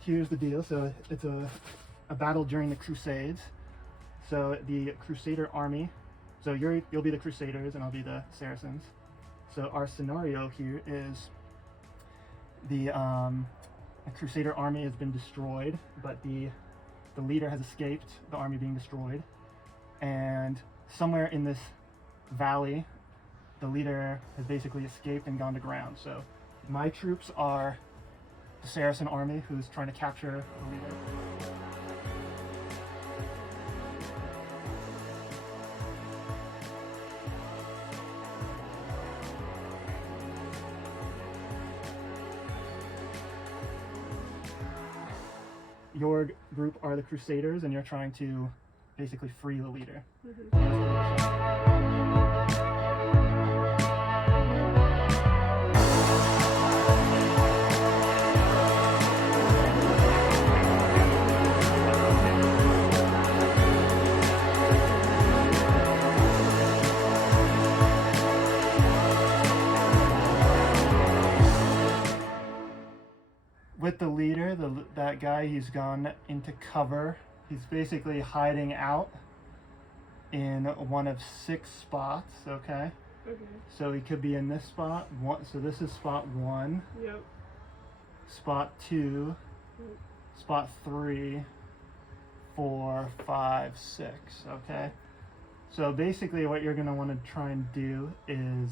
here's the deal. So it's a battle during the Crusades. So the Crusader army, so you'll be the Crusaders and I'll be the Saracens. So our scenario here is the Crusader army has been destroyed, but the leader has escaped the army being destroyed, and somewhere in this valley the leader has basically escaped and gone to ground. So my troops are the Saracen army who's trying to capture the leader. Your group are the Crusaders, and you're trying to basically free the leader. With the leader, that guy, he's gone into cover. He's basically hiding out in one of 6 spots, okay? Okay. So he could be in this spot. So this is spot 1. Yep. Spot 2. Yep. Spot 3, 4, 5, 6, okay? So basically what you're gonna wanna try and do is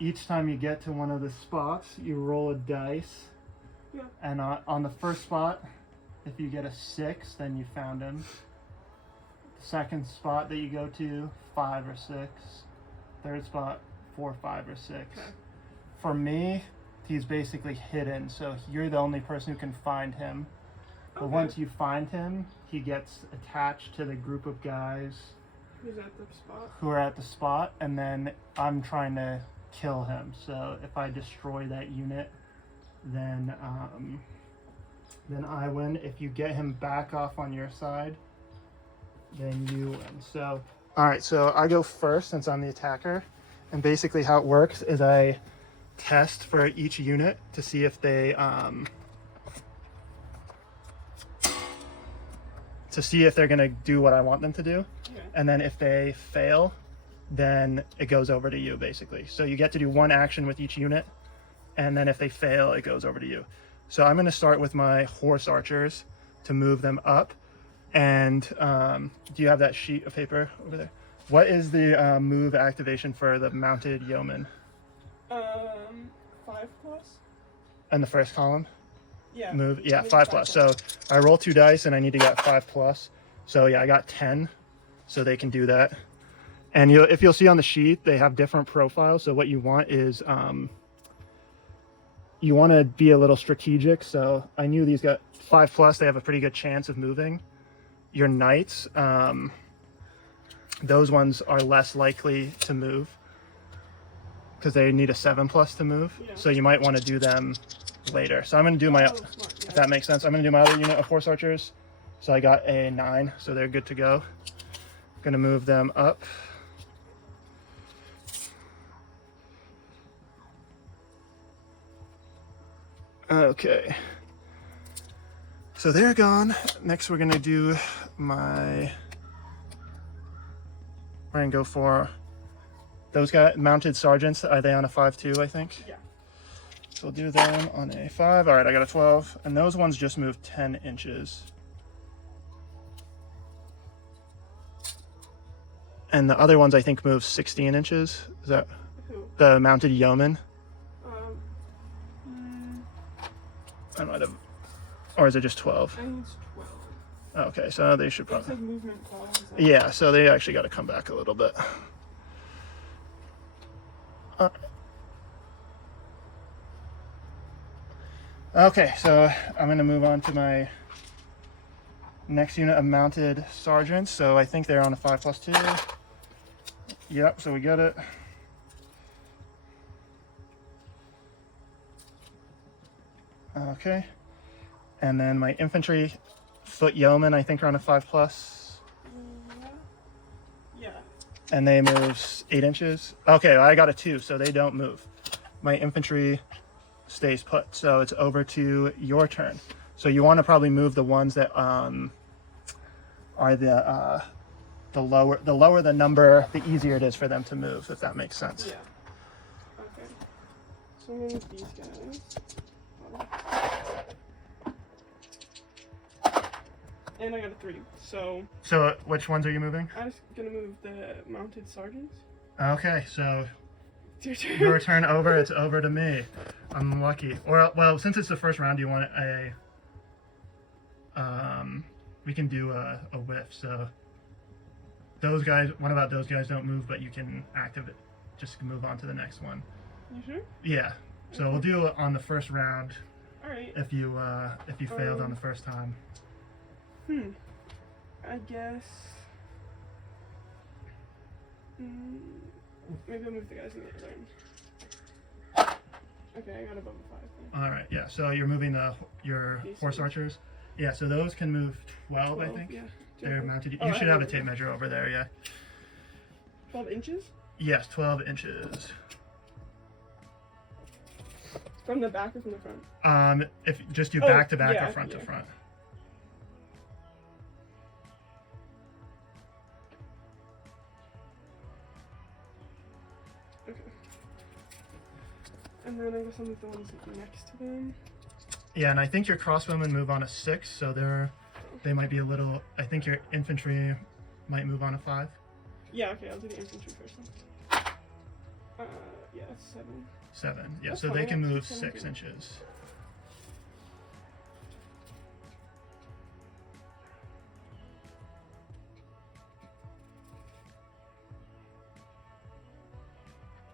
each time you get to one of the spots, you roll a dice. Yeah. And on the first spot, if you get a 6, then you found him. The second spot that you go to, 5 or 6. Third spot, 4, 5, or 6. Okay. For me, he's basically hidden, so you're the only person who can find him. But once you find him, he gets attached to the group of guys who's at the spot. Who are at the spot, and then I'm trying to kill him. So if I destroy that unit, then I win. If you get him back off on your side, then you win. So, all right, so I go first since I'm the attacker, and basically how it works is I test for each unit to see if they they're gonna do what I want them to do. Yeah. And then if they fail, then it goes over to you basically. So you get to do one action with each unit, and then if they fail, it goes over to you. So I'm going to start with my horse archers to move them up. And do you have that sheet of paper over there? What is the move activation for the mounted yeoman? 5+. In the first column? Yeah. Move, yeah, 5+. So I roll 2 dice and I need to get 5+. So yeah, I got 10. So they can do that. And if you'll see on the sheet, they have different profiles. So what you want is you want to be a little strategic. So I knew these got 5+, they have a pretty good chance of moving. Your knights, those ones are less likely to move because they need a 7+ to move. Yeah. So you might want to do them later. So I'm going to do my, Smart, if that makes sense, I'm going to do my other unit of horse archers. So I got a 9, so they're good to go. Going to move them up. Okay, so they're gone. Next we're gonna do we're gonna go for those guys, mounted sergeants. Are they on a 5-2, I think? Yeah. So we'll do them on a 5. All right, I got a 12. And those ones just move 10 inches. And the other ones I think move 16 inches. Is that Who? the mounted yeoman? I might have, or is it just 12? I think it's 12. Okay, so they should It's probably, like movement columns. yeah, so they actually got to come back a little bit. Okay, so I'm going to move on to my next unit of mounted sergeants. So I think they're on a 5+2. Yep, so we get it. Okay, and then my infantry foot yeomen, I think, are on a 5+. Yeah. And they move 8 inches. Okay, I got a 2, so they don't move. My infantry stays put, so it's over to your turn. So So you want to probably move the ones that are the lower the number, the easier it is for them to move, if that makes sense. Yeah. Okay. So I'm gonna move these guys. And I got a 3. So which ones are you moving? I'm just gonna move the mounted sergeants. Okay, so It's your turn. your turn over. It's over to me. I'm lucky. Or well, since it's the first round, you want we can do a whiff. So those guys. What about those guys? Don't move, but you can activate. Just move on to the next one. You sure? Yeah. So we'll do it on the first round. All right. If you failed on the first time. I guess. Maybe I'll move the guys in the other end. Okay, I got above a 5. All right. Yeah. So you're moving your horse archers. Yeah. So those can move 12, I think. Yeah. They're mounted. Oh, You I should have a have it. tape measure over there. Yeah. 12 inches? Yes. 12 inches. From the back or from the front? If just do Oh, back to back yeah, or front to yeah. front. Okay. And then I guess I'll move the ones next to them. Yeah, and I think your crossbowmen move on a 6, so they might be a little. I think your infantry might move on a 5. Yeah, okay, I'll do the infantry first then. Yeah, that's 7. 7. Yeah, That's so they fine, can yeah, move 6 6 inches. inches.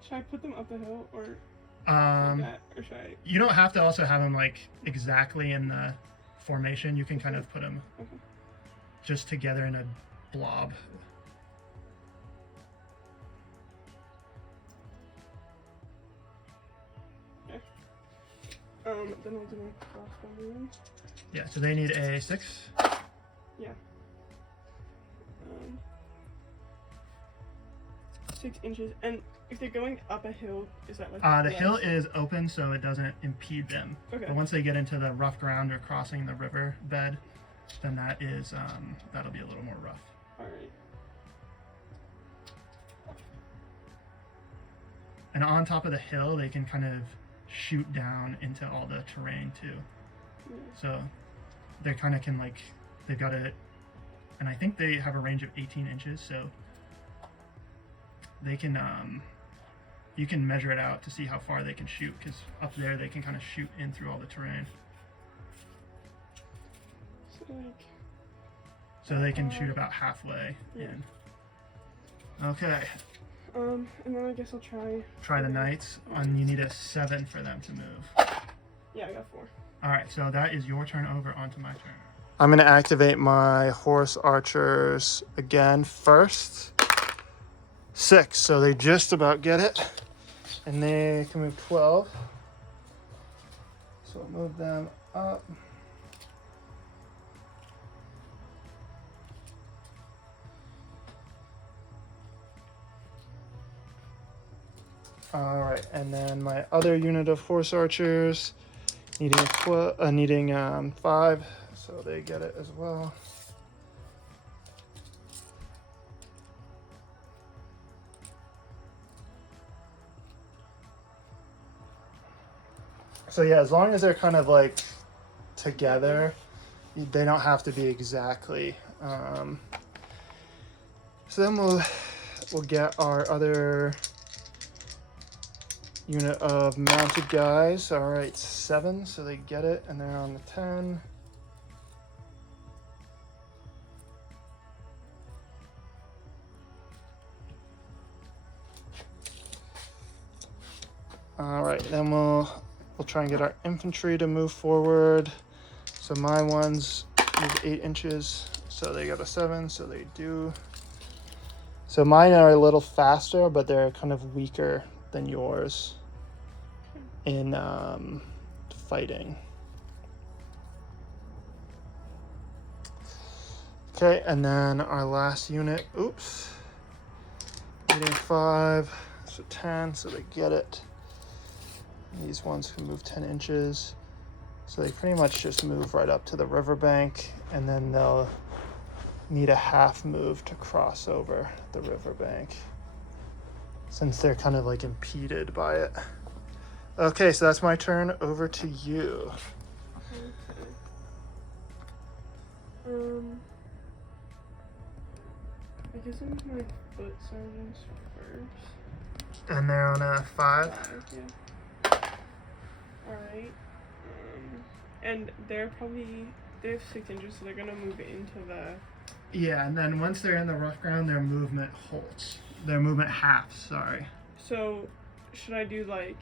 Should I put them up the hill or Um, like that? Or should I? you don't have to also have them like exactly in the formation. You can kind of put them Okay. just together in a blob. Then I'll do my crossbow. Yeah, so they need a 6. Yeah. 6 inches. And if they're going up a hill, is that like The less? hill is open, so it doesn't impede them. Okay. But once they get into the rough ground or crossing the river bed, then that is that'll be a little more rough. Alright. And on top of the hill, they can kind of shoot down into all the terrain too. Yeah. So they kind of can like, they've got it, and I think they have a range of 18 inches, so they can, you can measure it out to see how far they can shoot, because up there they can kind of shoot in through all the terrain. So like. So they can shoot about halfway in. Okay, And then I guess I'll try the knights, and you need a 7 for them to move. Yeah, I got 4. All right, so that is your turn over. Onto my turn. I'm gonna activate my horse archers again first. 6, so they just about get it, and they can move 12. So I'll move them up. All right, and then my other unit of horse archers needing 5, so they get it as well. So yeah, as long as they're kind of like together, they don't have to be exactly. So then we'll get our other unit of mounted guys. All right, 7, so they get it, and they're on the 10. All right, then we'll try and get our infantry to move forward. So my ones move 8 inches, so they got a 7, so they do. So mine are a little faster, but they're kind of weaker than yours in fighting. Okay, and then our last unit, needing 5, so 10, so they get it. These ones can move 10 inches. So they pretty much just move right up to the riverbank, and then they'll need a half move to cross over the riverbank, since they're kind of like impeded by it. Okay, so that's my turn. Over to you. Okay. I guess I'm with my foot sergeants first. And they're on a 5. 5, yeah. Alright. And they have 6 inches, so they're gonna move into the... Yeah, and then once they're in the rough ground, their movement halts. Their movement halves, sorry. So, should I do like...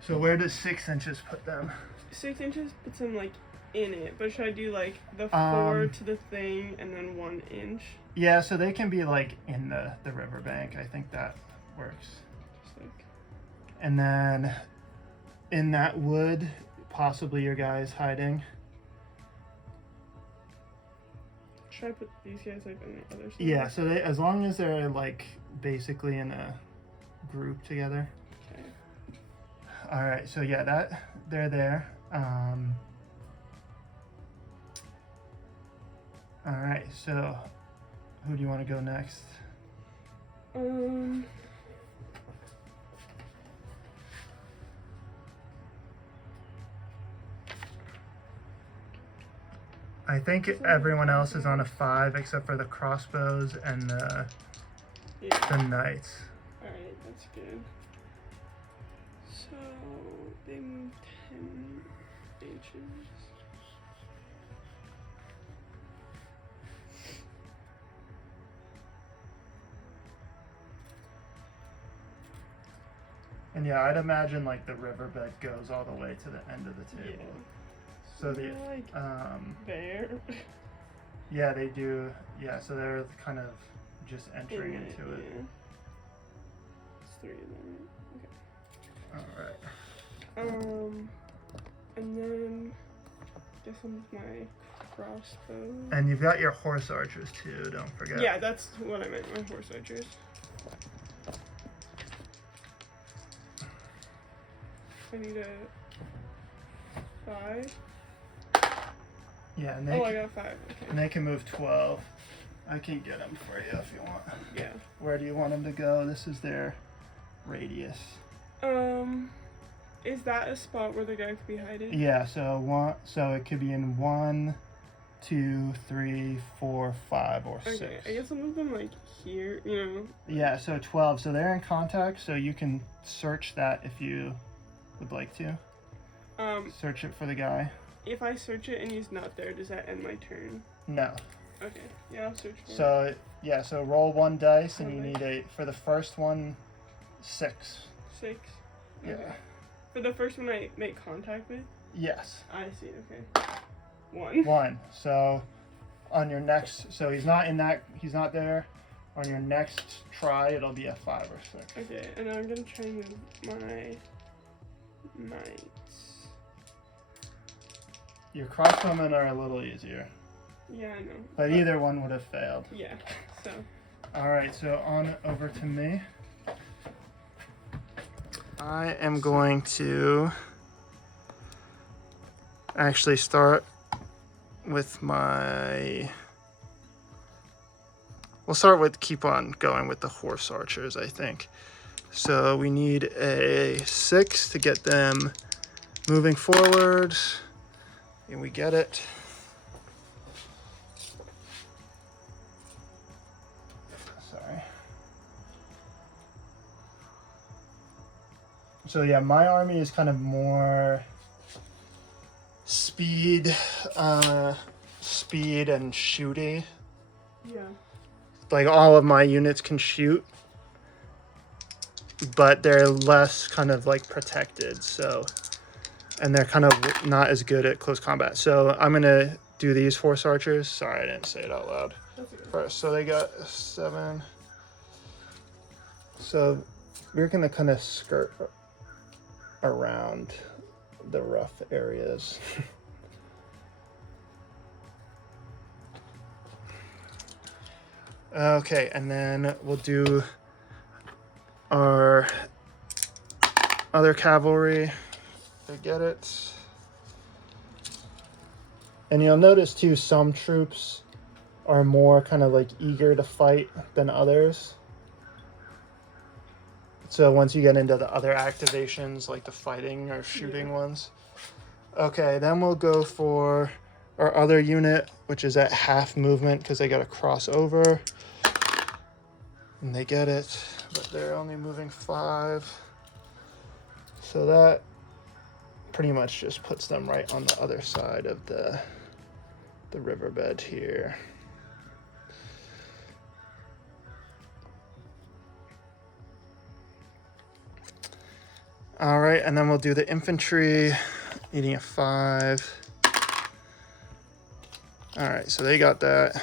So where does 6 inches put them? 6 inches puts them like in it, but should I do like the 4 to the thing and then 1 inch? Yeah, so they can be like in the riverbank. I think that works. Sick. And then in that wood, possibly your guy's hiding. Should I put these guys like on the other side? Yeah, so they, as long as they're like basically in a group together. Okay. All right, so yeah, that they're there. All right, so who do you want to go next? I think everyone else is on a 5 except for the crossbows and the knights. Alright, that's good. So they move 10 inches. And yeah, I'd imagine like the riverbed goes all the way to the end of the table. Yeah. So the They're, like there. yeah, they do. Yeah, so they're kind of just entering into it. Yeah. It's 3 of them. Okay. All right. And then guess I'm with my crossbow. And you've got your horse archers too. Don't forget. Yeah, that's what I meant. My horse archers. I need a 5. Yeah, and I got 5. Okay. and they can move 12. I can get them for you if you want. Yeah. Where do you want them to go? This is their radius. Is that a spot where the guy could be hiding? Yeah, so it could be in 1, 2, 3, 4, 5, or 6. Okay, I guess I'll move them like here, you know. Yeah, so 12. So they're in contact, so you can search that if you would like to. Search it for the guy. If I search it and he's not there, does that end my turn? No. Okay, yeah, I'll search for it. So yeah, so roll 1 dice, and you Okay. need a for the first one 6. 6. Yeah. Okay. For the first one I make contact with? Yes. I see, okay. 1. 1. So on your next, so he's not there. On your next try, it'll be a 5 or 6. Okay, and I'm gonna try and move my knights. Your crossbowmen are a little easier, Yeah, I know. but either one would have failed. Yeah, so. All right, so on over to me. I am going to actually start with my... We'll start with, keep on going with the horse archers, I think. So we need a 6 to get them moving forward. And we get it. Sorry. So yeah, my army is kind of more speed and shooty. Yeah. Like all of my units can shoot, but they're less kind of like protected. So, and they're kind of not as good at close combat. So I'm gonna do these horse archers. Sorry, I didn't say it out loud. That's okay. First, so they got 7. So we're gonna kind of skirt around the rough areas. Okay, and then we'll do our other cavalry. I get it. And you'll notice too, some troops are more kind of like eager to fight than others. So once you get into the other activations, like the fighting or shooting ones. Okay, then we'll go for our other unit, which is at half movement because they got to cross over. And they get it, but they're only moving 5. So that pretty much just puts them right on the other side of the riverbed here. All right, and then we'll do the infantry, needing a 5. All right, so they got that,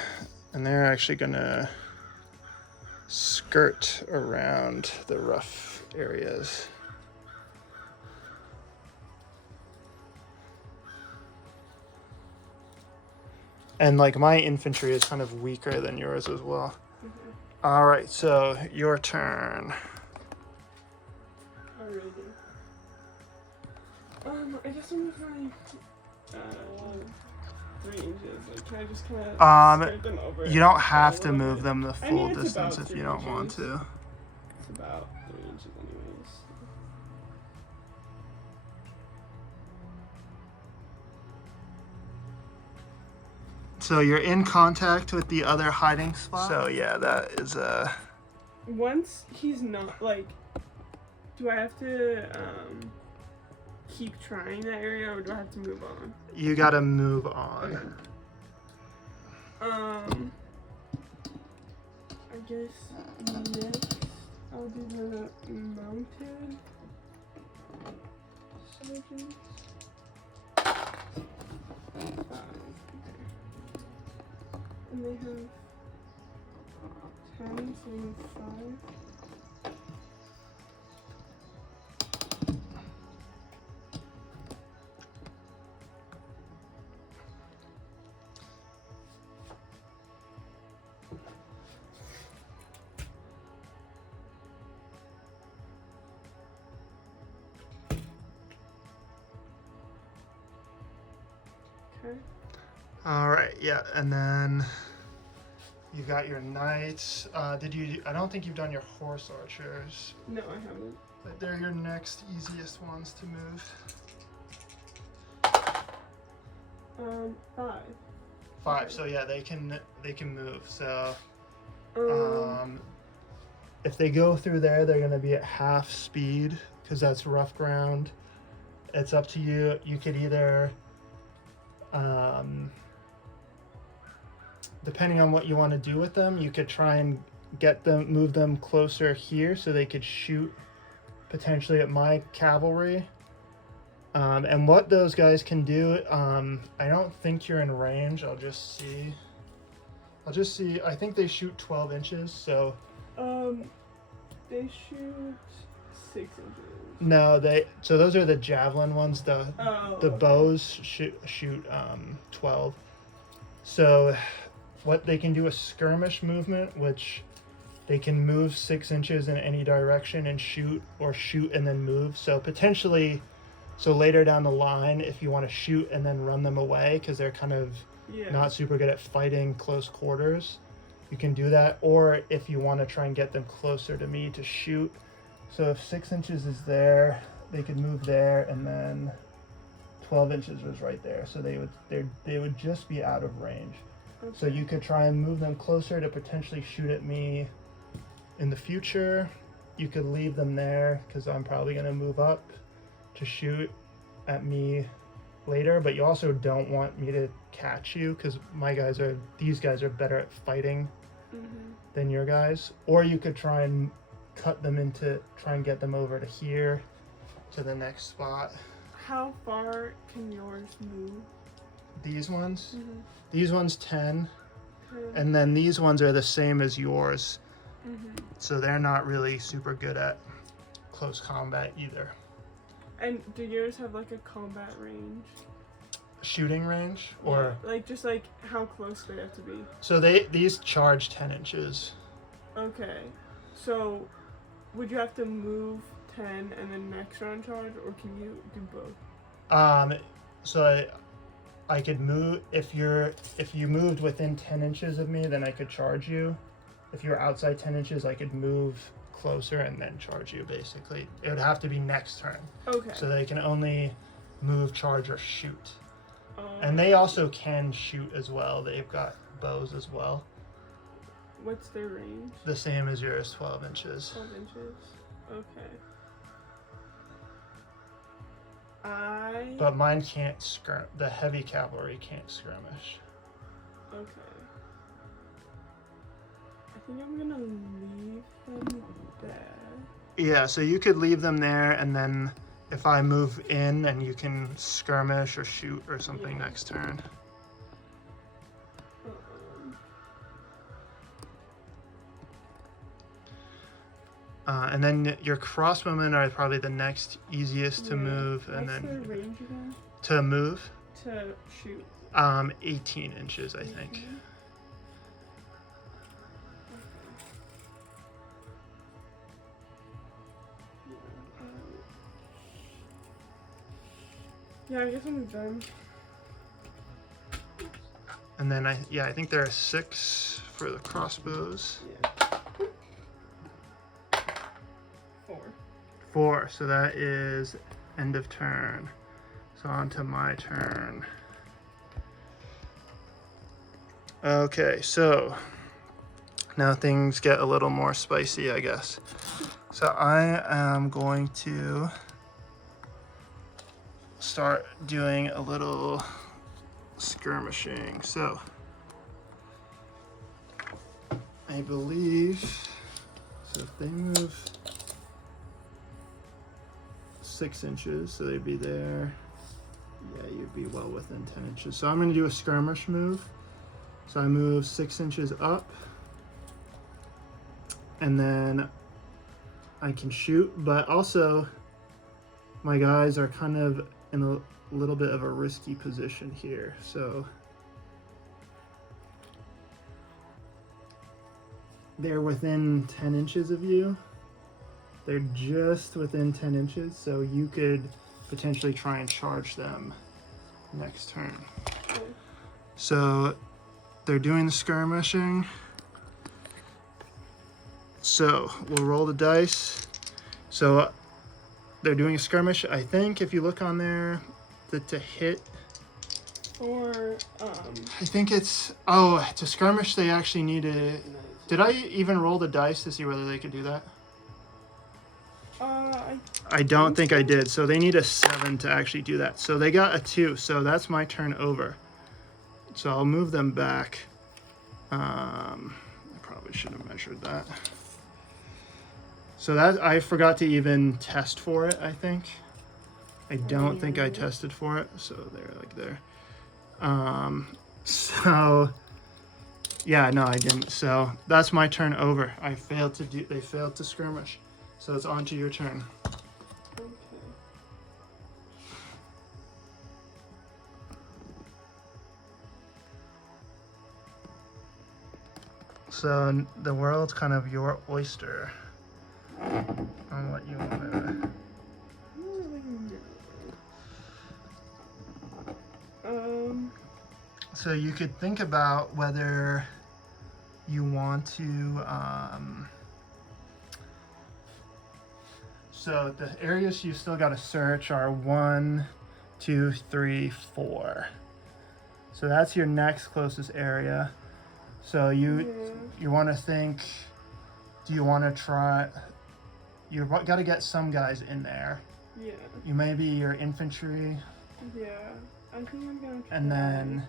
and they're actually gonna skirt around the rough areas. And like my infantry is kind of weaker than yours as well. All right, so your turn. Alrighty. I just want to find 3 inches. Like, can I just kind of skirt them over? You don't have to a little move bit? them the I mean, full it's distance about if 3 you don't want inches. to. It's about 3 inches anyways. So you're in contact with the other hiding spot. So yeah, that is Once he's not, like, do I have to keep trying that area, or do I have to move on? you gotta move on. Okay. I guess next I'll do the mounted soldiers. And they have 10, so we have 5. Okay. All right, yeah, and then you got your knights. Did you? I don't think you've done your horse archers. No, I haven't. But they're your next easiest ones to move. 5. 5. So yeah, they can move. So if they go through there, they're gonna be at half speed because that's rough ground. It's up to you. You could either, depending on what you want to do with them, you could try and move them closer here so they could shoot potentially at my cavalry. And what those guys can do, I don't think you're in range. I'll just see. I think they shoot 12 inches, so. They shoot 6 inches. No, so those are the javelin ones. The bows shoot 12. So what they can do is skirmish movement, which they can move 6 inches in any direction and shoot, or shoot and then move. So potentially, later down the line, if you want to shoot and then run them away because they're kind of not super good at fighting close quarters, you can do that. Or if you want to try and get them closer to me to shoot. So if 6 inches is there, they could move there, and then 12 inches was right there. So they would just be out of range. Okay. So you could try and move them closer to potentially shoot at me in the future. You could leave them there because I'm probably going to move up to shoot at me later. But you also don't want me to catch you because these guys are better at fighting than your guys. Or you could try and cut them try and get them over to here to the next spot. How far can yours move? These ones? These ones 10. And then these ones are the same as yours. So they're not really super good at close combat either. And do yours have like a combat range? Shooting range? Or just like how close they have to be? So these charge 10 inches. Okay. So would you have to move 10 and then next round charge, or can you do both? So I could move if you moved within 10 inches of me, then I could charge you. If you're outside 10 inches, I could move closer and then charge you. Basically, it would have to be next turn. Okay. So they can only move, charge, or shoot. And they also can shoot as well. They've got bows as well. What's their range? The same as yours, 12 inches. 12 inches. Okay. But mine can't skirm. The heavy cavalry can't skirmish. Okay. I think I'm gonna leave them there. Yeah, so you could leave them there, and then if I move in, then you can skirmish or shoot or something next turn. And then your crossbowmen are probably the next easiest to move, and What's then their range again? to move. To shoot. 18 inches, I think. Okay. Yeah, I guess I'll move them. And then I think there are 6 for the crossbows. Yeah. 4. 4, so that is end of turn. So on to my turn. Okay, so now things get a little more spicy, I guess. So I am going to start doing a little skirmishing. So I believe, so if they move 6 inches, so they'd be there. Yeah, you'd be well within 10 inches. So I'm going to do a skirmish move. So I move 6 inches up, and then I can shoot, but also my guys are kind of in a little bit of a risky position here. So they're within 10 inches of you. They're just within 10 inches, so you could potentially try and charge them next turn. So they're doing the skirmishing. So we'll roll the dice. So they're doing a skirmish. I think if you look on there, to hit. Or I think it's to skirmish they actually need to. Did I even roll the dice to see whether they could do that? I don't think I did. So they need a 7 to actually do that. So they got a 2. So that's my turn over. So I'll move them back. I probably should have measured that. So that I forgot to even test for it, I think. I don't think I tested for it. So they're like there. So yeah, no, I didn't. So that's my turn over. They failed to skirmish. So it's on to your turn. okay. So the world's kind of your oyster on what you want to. So you could think about whether you want to. So the areas you still got to search are 1, 2, 3, 4. So that's your next closest area. So you want to think, do you want to try, you got to get some guys in there. Yeah. You maybe your infantry. Yeah, I think I'm going to try and then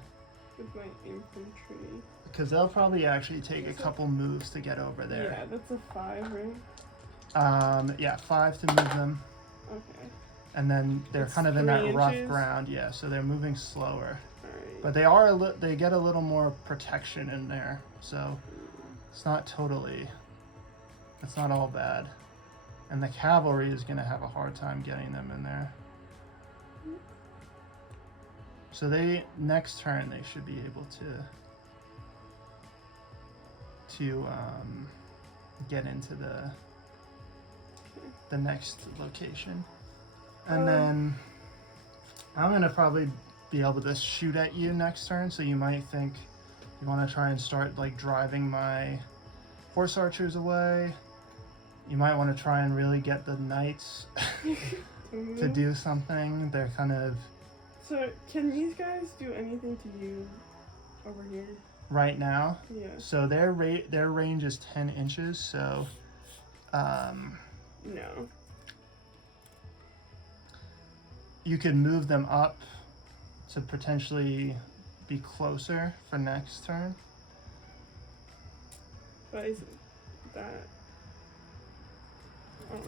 with my infantry. Because they'll probably actually take a couple moves to get over there. Yeah, that's a 5, right? Yeah, 5 to move them. Okay. And then they're It's kind of in 3 that rough inches? ground, yeah, so they're moving slower. Alright. But they get a little more protection in there, so it's not all bad. And the cavalry is going to have a hard time getting them in there. So next turn they should be able to get into the next location. And then I'm going to probably be able to shoot at you next turn, so you might think you want to try and start like driving my horse archers away. You might want to try and really get the knights to do something. They're kind of... So, can these guys do anything to you over here? Right now? Yeah. So their range is 10 inches, so... No. You could move them up to potentially be closer for next turn. But is that... I don't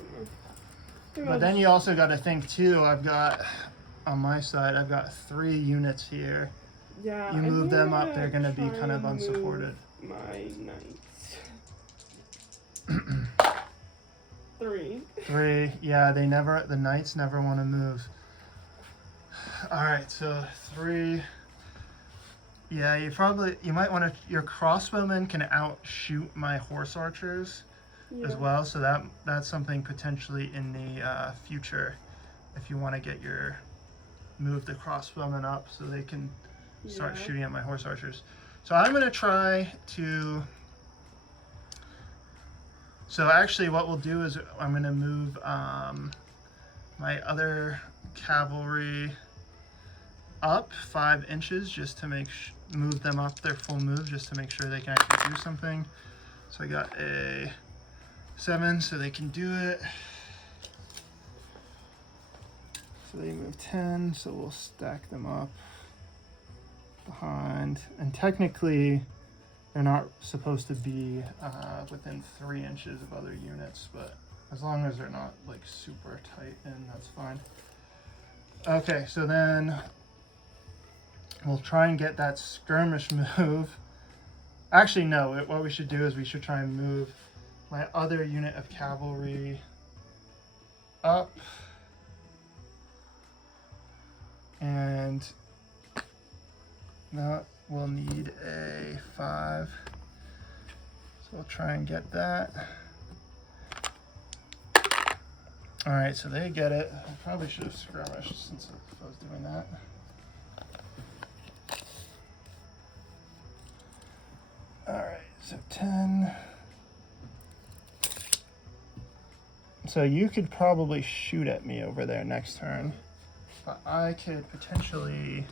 know. But then you also got to think too, I've got, on my side, I've got 3 units here. Yeah, You move them up, they're going to be kind of unsupported. My knights. 3. Yeah, the knights never want to move. Alright, so 3. Yeah, you might want to, your crossbowmen can outshoot my horse archers as well, so that's something potentially in the future, if you want to get move the crossbowmen up so they can start shooting at my horse archers. So I'm going to try to, so actually what we'll do is I'm going to move my other cavalry up 5 inches just to move them up their full move, just to make sure they can actually do something. So I got a 7, so they can do it. So they move 10, so we'll stack them up behind. And technically, they're not supposed to be within 3 inches of other units, but as long as they're not like super tight in, that's fine. Okay, so then we'll try and get that skirmish move. Actually, no, what we should do is we should try and move my other unit of cavalry up. And that will need a 5. So we'll try and get that. Alright, so they get it. I probably should have skirmished since I was doing that. Alright, so 10. So you could probably shoot at me over there next turn, but I could potentially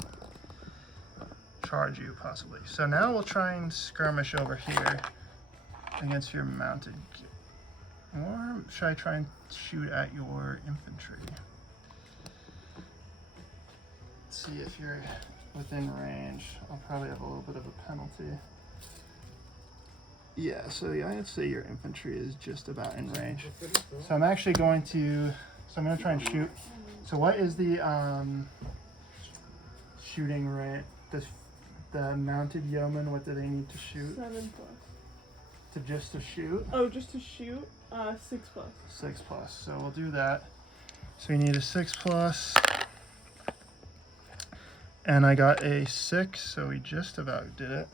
charge you, possibly. So now we'll try and skirmish over here against your mounted. Or should I try and shoot at your infantry? Let's see if you're within range. I'll probably have a little bit of a penalty. Yeah, so I'd say your infantry is just about in range. So I'm actually going to, I'm going to try and shoot. So what is the shooting rate? The mounted yeomen, what do they need to shoot? 7+. Just to shoot? Oh, just to shoot? 6+. 6+, so we'll do that. So we need a 6+. And I got a 6, so we just about did it.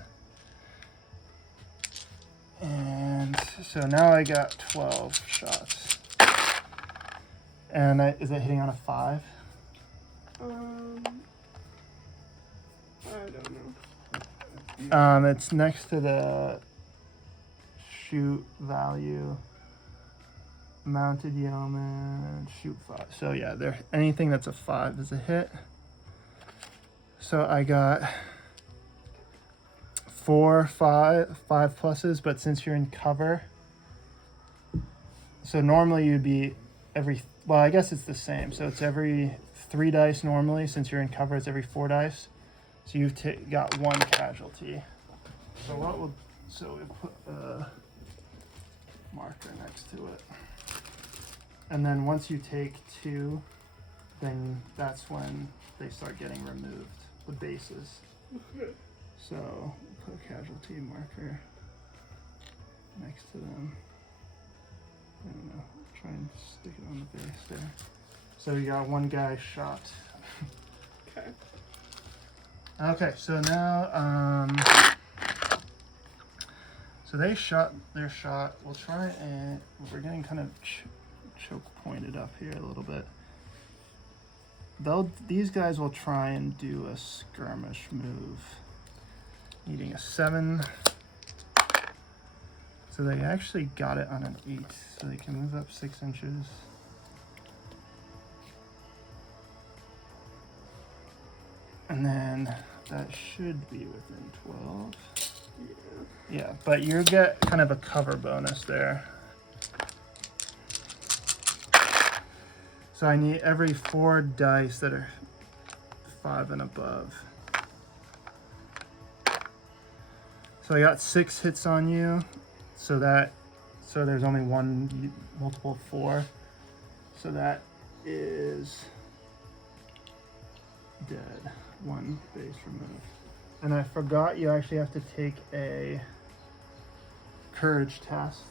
And so now I got 12 shots. And is it hitting on a 5? I don't know. It's next to the shoot value. Mounted yeoman, shoot 5. So yeah, anything that's a 5 is a hit. So I got 4, 5 pluses, but since you're in cover, so normally you'd be well, I guess it's the same. So it's every 3 dice normally. Since you're in cover, it's every 4 dice. So you've got 1 casualty. So we'll put a marker next to it. And then once you take 2, then that's when they start getting removed, the bases. So put a casualty marker next to them. I don't know, try and stick it on the base there. So you got 1 guy shot. Okay. Okay, so now, so they shot their shot. We'll try and, we're getting kind of choke pointed up here a little bit. these guys will try and do a skirmish move. Needing a 7. So they actually got it on an 8, so they can move up 6 inches. And then that should be within 12. Yeah, but you get kind of a cover bonus there. So I need every 4 dice that are 5 and above. So I got 6 hits on you. So there's only one multiple of 4. So that is dead. 1 base removed. And I forgot you actually have to take a courage test.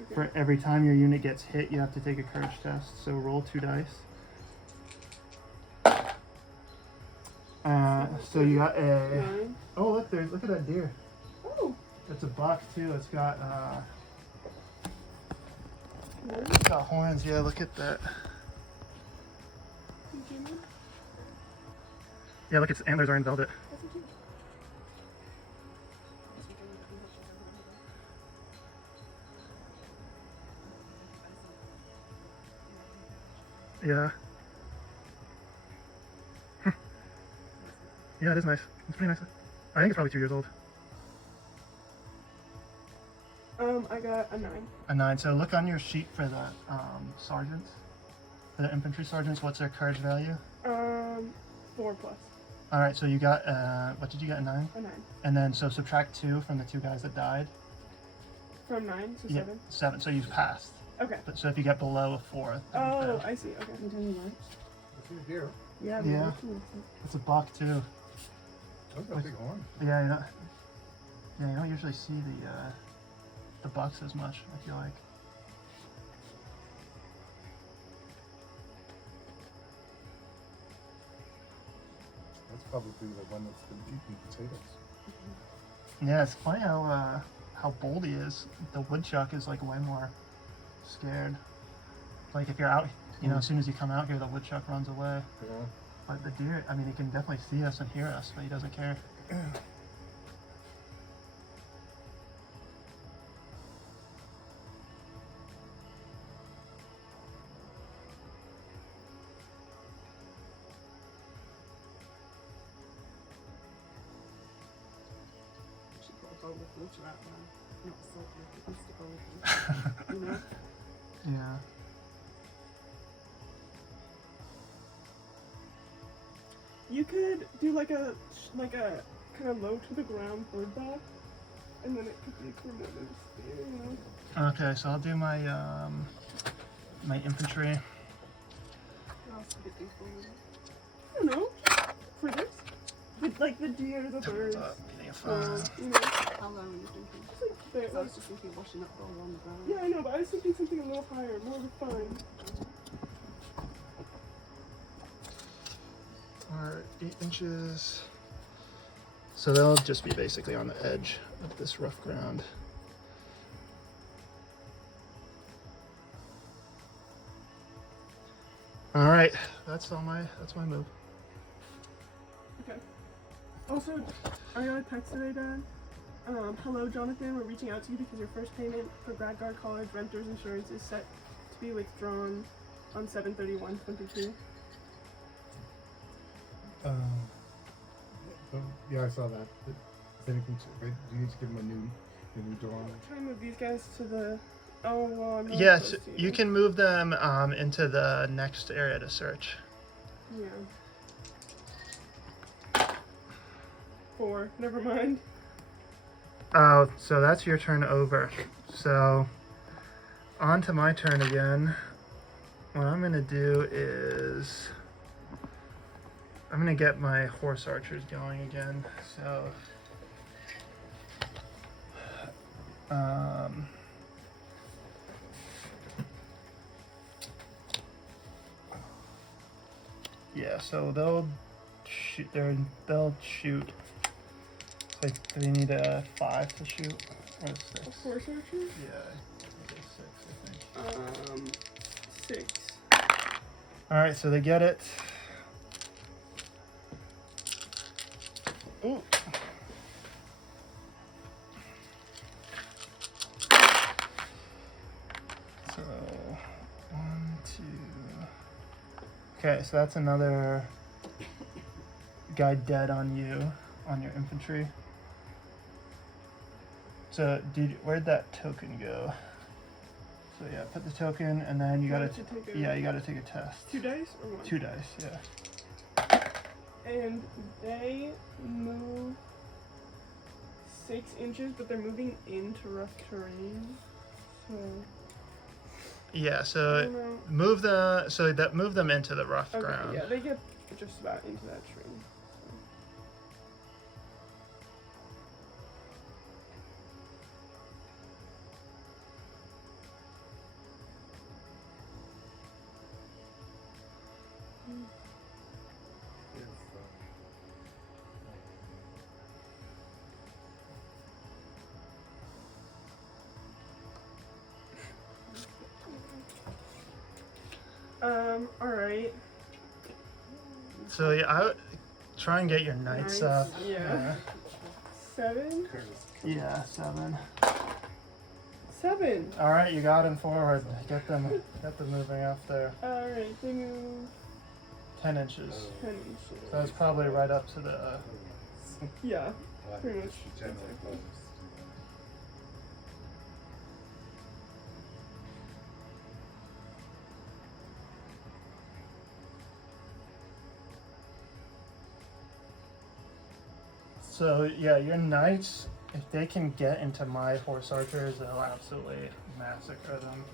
Okay. For every time your unit gets hit, you have to take a courage test. So roll 2 dice. So you got a. 9. Oh, look there! Look at that deer. Oh. It's a buck too. It's got No. it's got horns. Yeah, look at that. Yeah, look, its antlers are in velvet. Yeah. Yeah, it is nice. It's pretty nice. I think it's probably 2 years old. I got a 9. A 9. So look on your sheet for the sergeants. For the infantry sergeants, what's their courage value? 4+. All right, so you got what did you get? A 9. A 9. And then so subtract 2 from the 2 guys that died. From 9, so Yeah, 7. 7. So you've passed. Okay. But so if you get below a 4, then you Oh, fail. I see. Okay. It's a deer. Yeah. Yeah. It's a buck too. Those got big horns. Yeah, you don't usually see the bucks as much, I feel like. That's probably the one that's been eating potatoes. Yeah, it's funny how bold he is. The woodchuck is like way more scared. Like if you're out, as soon as you come out here, the woodchuck runs away. Yeah. But the deer, I mean, he can definitely see us and hear us, but he doesn't care. Should put a bowl of water out there, not salt with the bowl. You know? Yeah. You could do like a kind of low to the ground bird bath, and then it could be promoted spear, Okay, so I'll do my my infantry. What else could it be for you? I don't know. Critters? Like the deer, the birds. Meeting of Squirrels, five. How low are you thinking? Just like 'Cause I was just thinking washing up bowl on the ground. yeah, I know, but I was thinking something a little higher, more refined. Alright, 8 inches. So they'll just be basically on the edge of this rough ground. Alright, that's my move. Okay. Also, I got a text today, Dad. Hello, Jonathan. We're reaching out to you because your first payment for grad guard college renter's insurance is set to be withdrawn on 7/31/22. Yeah, I saw that. Is anything do you need to give him a new drawing? Try and move these guys to the. Oh, well, I'm not Yes, supposed to. you can move them into the next area to search. Yeah. 4. Never mind. Oh, so that's your turn over. So, on to my turn again. What I'm going to do is... I'm going to get my horse archers going again. So... yeah, so they'll shoot. They'll shoot. Like, do they need a 5 to shoot or a 6? A horse archer? Yeah, I think 6. I think. 6. All right, so they get it. Okay, so that's another guy dead on you, on your infantry. So, where'd that token go? So yeah, put the token, and then you gotta, you gotta take a test. 2 dice or 1? 2 dice, yeah. And they move 6 inches, but they're moving into rough terrain. So Yeah, I so don't know. move them into the rough Okay, ground. yeah, they get just about into that terrain. So. Alright. So yeah, I would try and get your knights Knights, up. yeah. 7? Yeah, 7. 7! Alright, you got him forward. Get them moving up there. Alright, they move 10 inches. 10 inches. So it's probably right up to the Yeah, pretty much. So yeah, your knights, if they can get into my horse archers, they'll absolutely massacre them.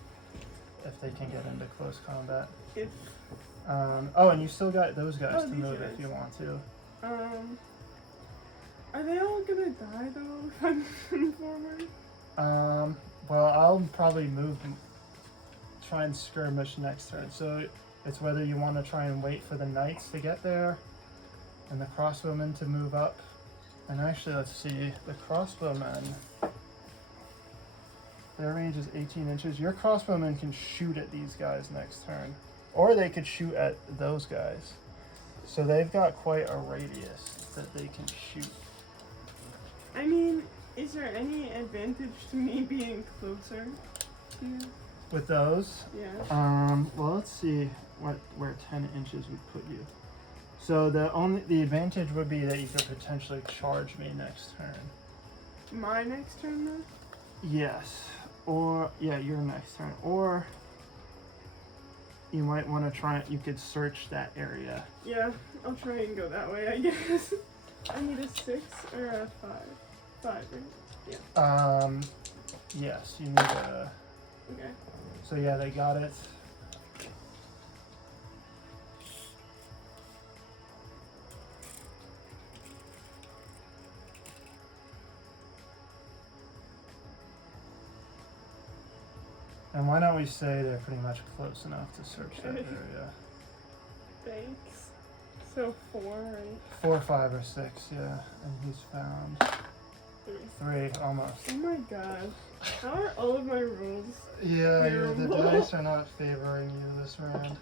If they can get into close combat. If, oh, and you still got those guys Oh, to these move guys. if you want to. are they all gonna die though if I'm moving forward? Well, I'll probably try and skirmish next turn. So it's whether you want to try and wait for the knights to get there, and the crossbowmen to move up. And actually, let's see, the crossbowmen, their range is 18 inches. Your crossbowmen can shoot at these guys next turn, or they could shoot at those guys. So they've got quite a radius that they can shoot. I mean, is there any advantage to me being closer to you? With those, Yeah. well, let's see where 10 inches would put you. So the advantage would be that you could potentially charge me next turn. My next turn then? Yes, or yeah, your next turn, or you might want to try. You could search that area. Yeah, I'll try and go that way, I guess. I need a 6 or a 5. 5, right? Yeah. Yes, you need a. Okay. So yeah, they got it. And why don't we say they're pretty much close enough to search that Okay. area? Thanks. So 4, right? 4, 5, or 6, yeah. And he's found 3, almost. Oh my gosh. How are all of my rules? Yeah, the Terrible. dice are not favoring you this round.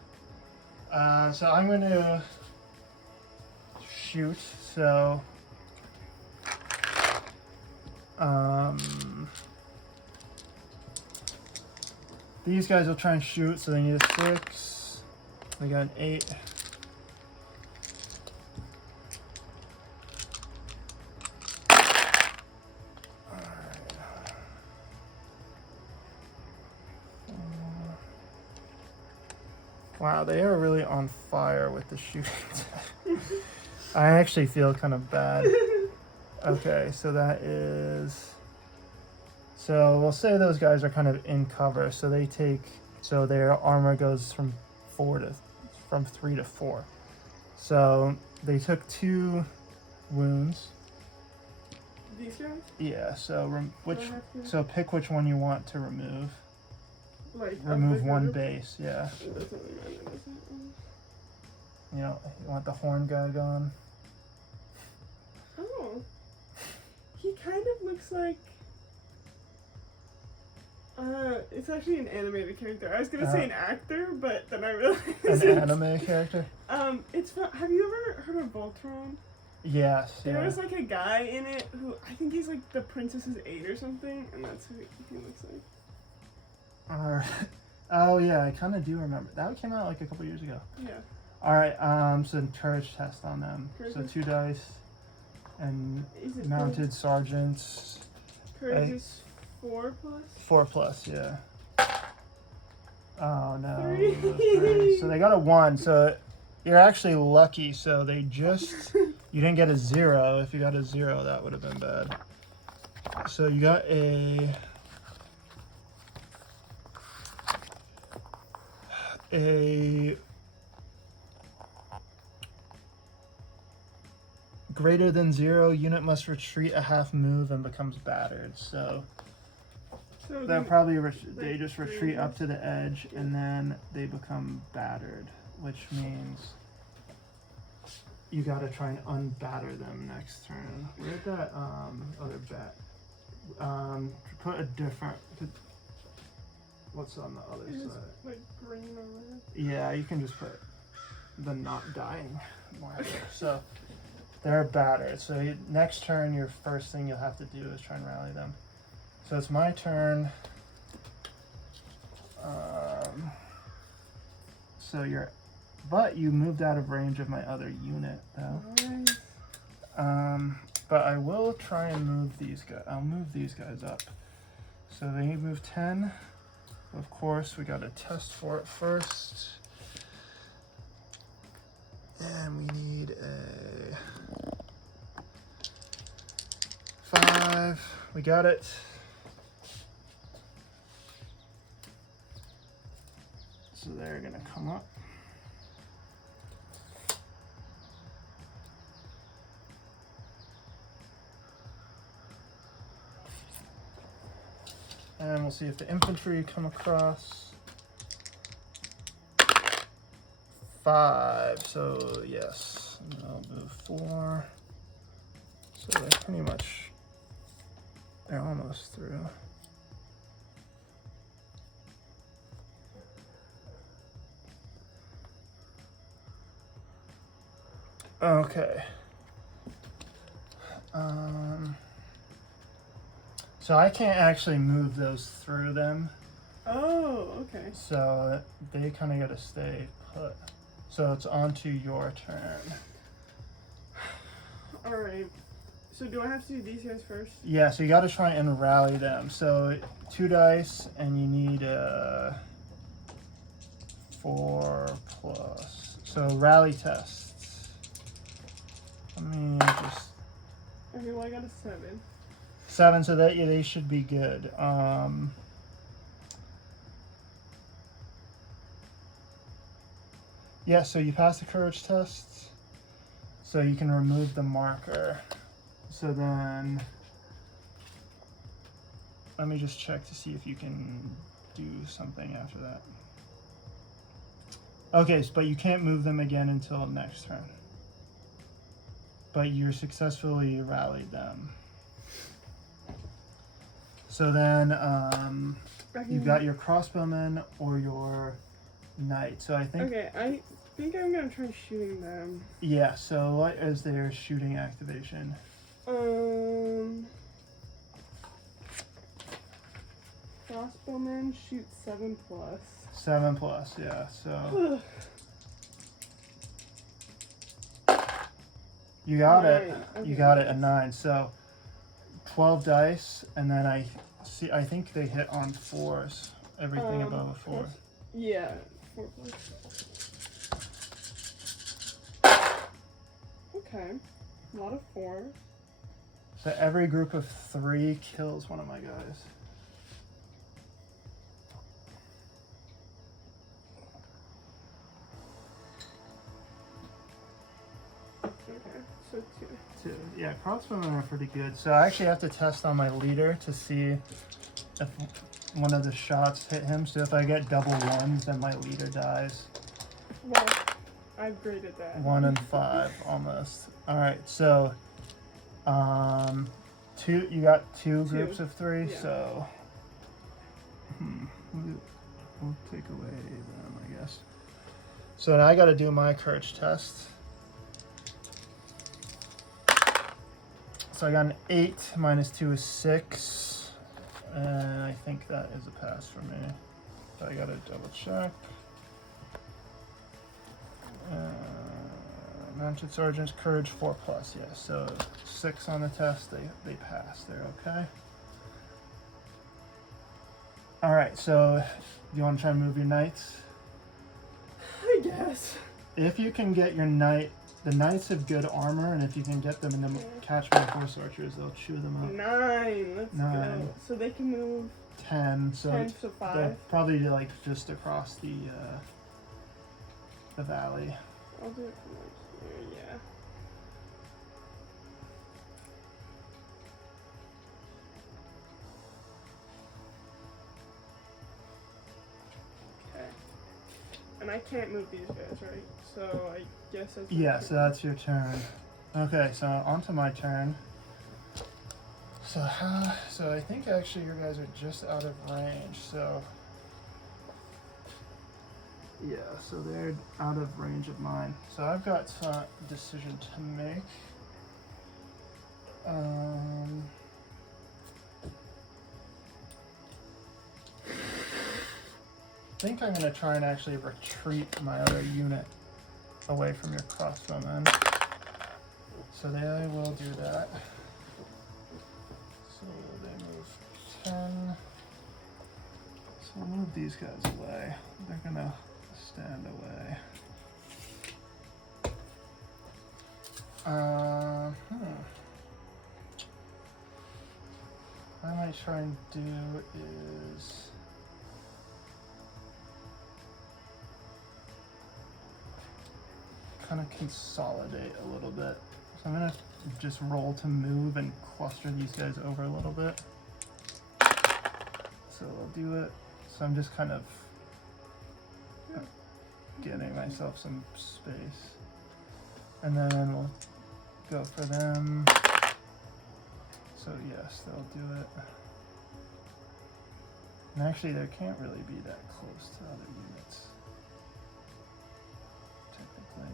So I'm going to shoot. So, these guys will try and shoot. So they need a 6. They got an 8. Wow, they are really on fire with the shooting. I actually feel kind of bad. Okay, so that is. So we'll say those guys are kind of in cover. So they take. So their armor goes from 3 to 4. So they took 2 wounds. These guys? Yeah. So Do I have to, So pick which one you want to remove. like, of Remove the one group? base. Yeah. It doesn't really matter, does it? You want the horn guy gone. Oh. He kind of looks like. It's actually an animated character. I was gonna say an actor, but then I realized An anime character. It's from. Have you ever heard of Voltron? Yes. There Yeah. was like a guy in it who I think he's like the princess's aide or something, and that's who he looks like. Oh yeah, I kind of do remember. That came out like a couple years ago. Yeah. All right. So courage test on them. Courage So test? 2 dice, and Is it mounted sergeants. Courage is 4 plus? 4 plus, yeah. Oh no. 3. So they got a 1. So you're actually lucky. So they just you didn't get a 0. If you got a 0, that would have been bad. So you got a greater than 0 unit must retreat a half move and becomes battered. So So they'll they- probably they just retreat up to the edge and then they become battered, which means you got to try and unbatter them next turn. Where'd that other bet? Put a different. What's on the other Is it side? like green or red? Yeah, you can just put the not dying marker. So they're battered. So next turn, your first thing you'll have to do is try and rally them. So it's my turn. So but you moved out of range of my other unit though. Nice. But I will try and move these guys. I'll move these guys up. So they move 10. Of course, we got to test for it first. And we need a 5. We got it. So they're gonna come up. And we'll see if the infantry come across. 5, so yes. And I'll move 4. So they're pretty much, they're almost through. Okay. So I can't actually move those through them. Oh, okay. So they kind of got to stay put. So it's on to your turn. Alright. So do I have to do these guys first? Yeah, so you got to try and rally them. So 2 dice, and you need 4 plus. So rally tests. Let me just. Okay, well I got a 7. 7, so that they should be good. Yeah, so you pass the courage test, so you can remove the marker. So then, let me just check to see if you can do something after that. Okay, but you can't move them again until next turn. But you successfully rallied them. So then, you've got your crossbowmen or your knight. So I think. Okay, I think I'm gonna try shooting them. Yeah. So what is their shooting activation? Crossbowmen shoot 7 plus. 7 plus. Yeah. So you got it. 9. Okay. You got it, a 9. So 12 dice, and then I think they hit on 4s. Everything above a 4. Yeah, 4 plus. Okay, a lot of 4. So every group of 3 kills one of my guys. Okay, so 2. 2. Yeah, crossbowmen are pretty good. So I actually have to test on my leader to see if one of the shots hit him. So if I get double 1s, then my leader dies. Well, I've graded that. 1 and 5 almost. All right, so 2. You got 2 groups of 3, Yeah. so we'll take away them, I guess. So now I got to do my courage test. So I got an 8 minus 2 is 6, and I think that is a pass for me. But I got to double check. Mounted sergeants, courage 4+. Yeah, so 6 on the test. They pass. They're okay. All right. So, do you want to try and move your knights? I guess. If you can get your knight, the knights have good armor, and if you can get them in the catchment horse archers, they'll chew them up. 9. Let's 9. go. So they can move 10. So 10 to 5. they're probably like just across the valley. I'll do it from like here, yeah. Okay. And I can't move these guys, right? So I guess that's Yeah, so that's your turn. Okay, so on to my turn. So I think actually your guys are just out of range, so yeah, so they're out of range of mine. So I've got a decision to make. I think I'm gonna try and actually retreat my other unit away from your crossbowmen. So they will do that. So they move 10. So we'll move these guys away. They're gonna stand away. What I might try and do is kind of consolidate a little bit. So I'm gonna just roll to move and cluster these guys over a little bit. So I'll do it. So I'm just kind of getting myself some space. And then we'll go for them. So yes, they'll do it. And actually they can't really be that close to other units, technically.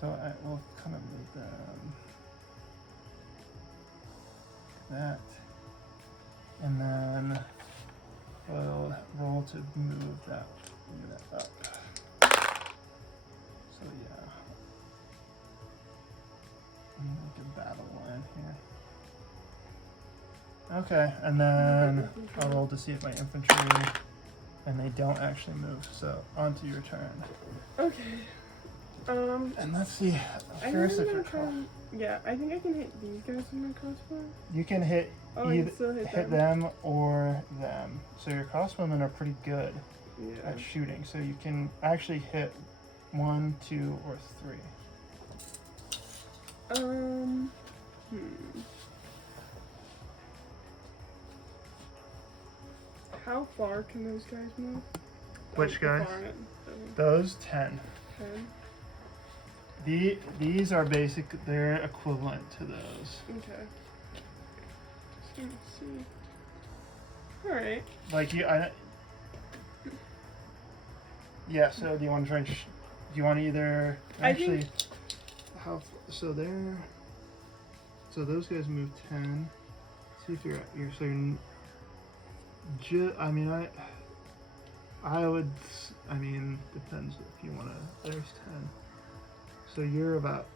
So I will kind of move them like that. And then we'll roll to move that unit up. So yeah. Make a battle line here. Okay, and then I'll roll to see if my infantry, and they don't actually move. So on to your turn. Okay. And let's see. I Curious if think I'm you're gonna try. Yeah, I think I can hit these guys with my crossbow. You can hit Oh, I can still hit them or them. So your crossbowmen are pretty good Yeah. at shooting. So you can actually hit 1, 2, or 3. How far can those guys move? Which guys? Far, Those 10. 10. These are basic. They're equivalent to those. Okay. Just gonna see. All right. Like yeah. So do you want to try and? Do you want to either actually? How? So they're. So those guys move 10. See if you're so you're. I mean I would. I mean depends if you want to. There's 10. So you're about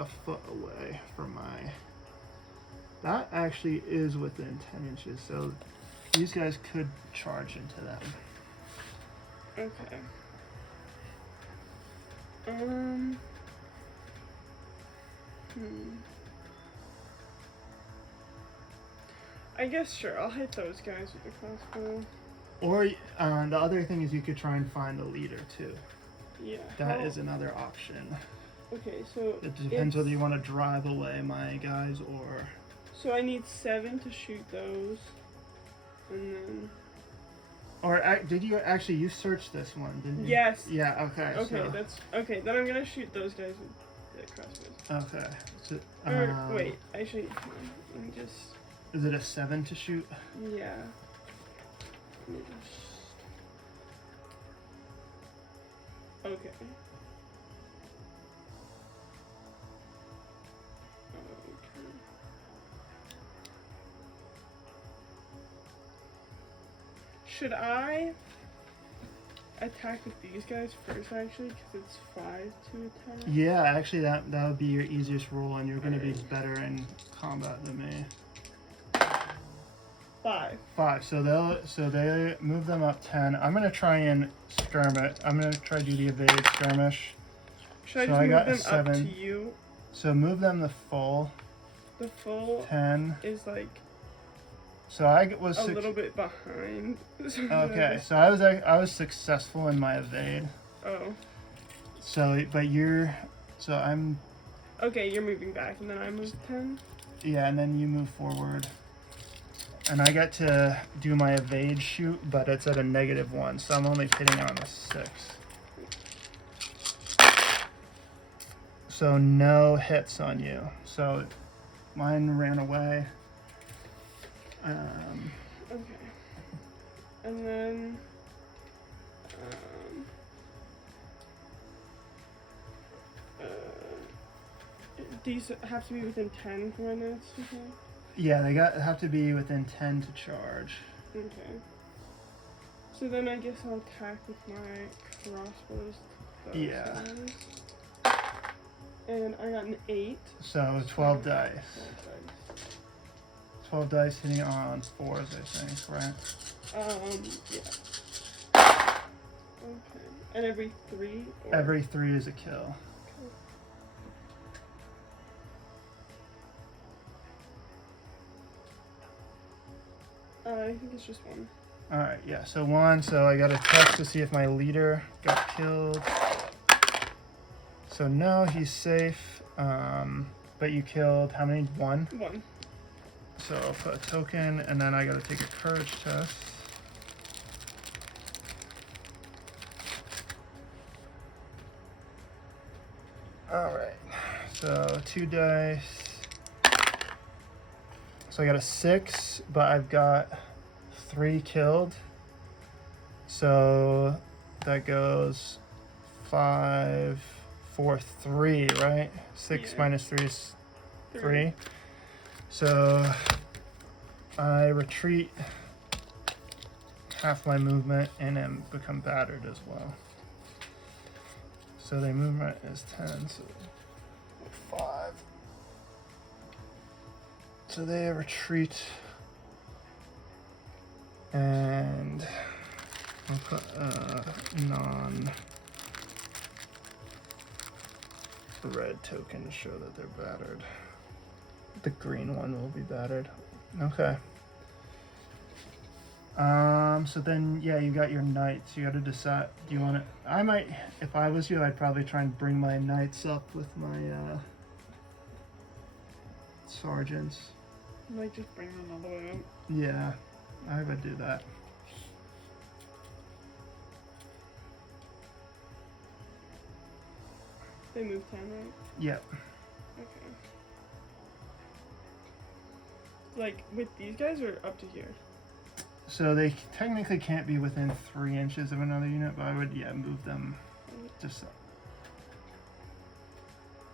a foot away from my. That actually is within 10 inches, so these guys could charge into them. Okay. I guess sure. I'll hit those guys with the crossbow. Or the other thing is you could try and find a leader too. Yeah. That is another option. Okay, so It depends whether you want to drive away my guys or. So I need 7 to shoot those, and then. Or did you actually you searched this one? Didn't you? Yes. Yeah. Okay. Okay, So, that's okay. Then I'm gonna shoot those guys with the crossbows. okay. So, Or wait, actually, let me just. Is it a 7 to shoot? Yeah. Let me just. Okay. Okay. Should I attack with these guys first, actually, because it's 5 to attack. Yeah, actually, that would be your easiest roll, and you're going to be better in combat than me. 5. 5. So they move them up 10. I'm going to try and skirmish. I'm going to try to do the evade skirmish. Should I So just I move got a them up 7. to you? So move them the full The full 10. is like So I was a little bit behind. okay. So I was successful in my evade. Oh. So I'm Okay, you're moving back, and then I move 10. yeah, and then you move forward. And I get to do my evade shoot, but it's at a -1, so I'm only hitting on a 6. So no hits on you. So mine ran away. Okay. And then these have to be within 10 for my notes, okay? Yeah, they have to be within 10 to charge. Okay. So then I guess I'll attack with my crossbows. Yeah. Guys. And I got an 8. So 12 dice. 12 dice. 12 dice hitting on 4s, I think, right? Yeah. Okay. And every 3? Or? Every 3 is a kill. Okay. I think it's just 1. Alright, yeah, so 1. So I got a test to see if my leader got killed. So no, he's safe. But you killed how many? 1? 1. So I'll put a token, and then I gotta take a courage test. Alright, so 2 dice. So I got a 6, but I've got 3 killed. So that goes 5, 4, 3, right? 6 Yeah. minus 3 is 3. So I retreat half my movement and then become battered as well. So their movement is 10, so 5. So they retreat, and I'll put a non-red token to show that they're battered. The green one will be battered. Okay. So then, yeah, you got your knights. You got to decide. Do you want to? I might, if I was you, I'd probably try and bring my knights up with my sergeants. Like just bring them all the way up. Yeah, I would do that. They move 10, right? Yep. Okay. Like with these guys or up to here? So they technically can't be within 3 inches of another unit, but I would, yeah, move them. Just,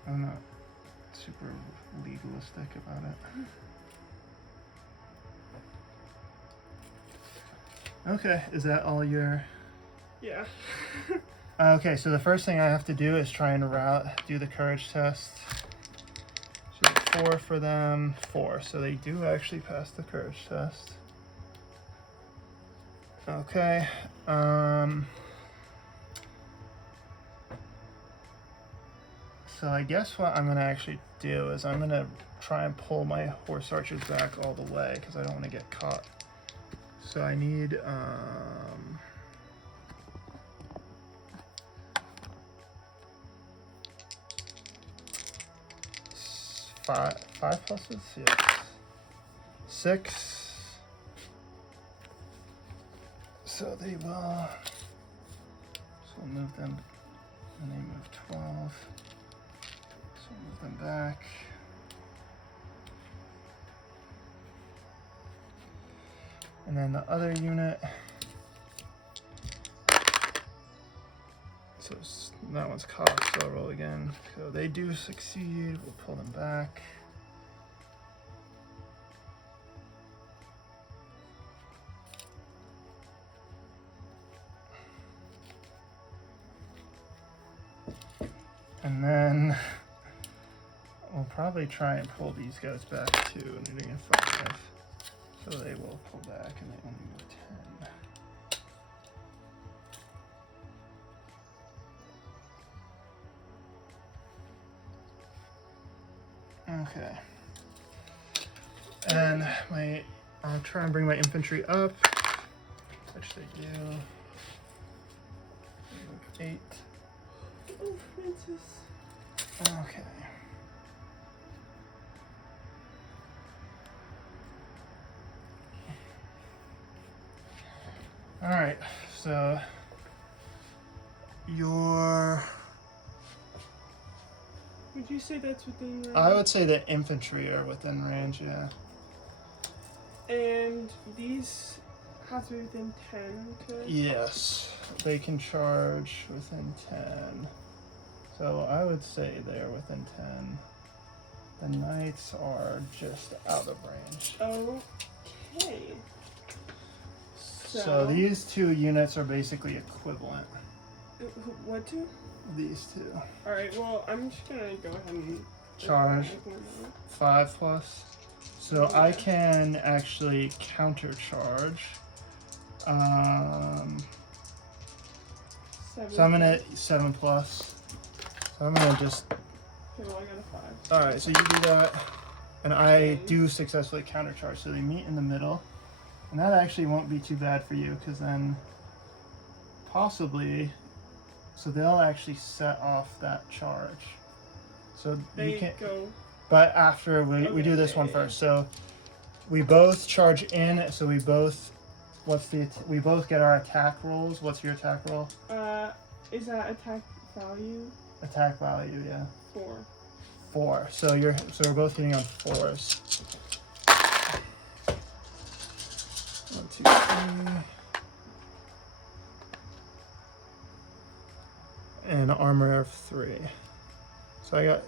I'm not super legalistic about it. Okay, is that all your... Yeah. Okay, so the first thing I have to do is try and do the courage test. So 4 for them, 4. So they do actually pass the courage test. Okay. So I guess what I'm gonna actually do is I'm gonna try and pull my horse archers back all the way because I don't want to get caught. So I need 5 pluses? Yes. 6. So they will. So we'll move them, and they move 12. So we'll move them back. And then the other unit. So that one's cost, so I'll roll again. So they do succeed, we'll pull them back. And then we'll probably try and pull these guys back too, needing a 5. So they will pull back and they only move 10. Okay. And I'll try and bring my infantry up, which they do. 8. Oh, Francis. Okay. All right, so Would you say that's within range? I would say the infantry are within range, yeah. And these have to be within 10 to... Yes, they can charge within 10. So I would say they're within 10. The knights are just out of range. Okay. So these two units are basically equivalent. What two? These two. Alright, well, I'm just gonna go ahead and... Charge. 5 plus. So I can actually counter charge. So I'm gonna 7 plus. So I'm gonna just. Okay, well, I got a 5. Alright, so you do that. And I do successfully counter charge. So they meet in the middle. And that actually won't be too bad for you, because then possibly. So they'll actually set off that charge. So They you can't. go... But after we do this one first. So we both charge in. So we both. We both get our attack rolls. What's your attack roll? Is that attack value? Attack value, yeah. 4. 4. So we're both hitting on 4s. 1, 2, 3. And armor of 3. So I got.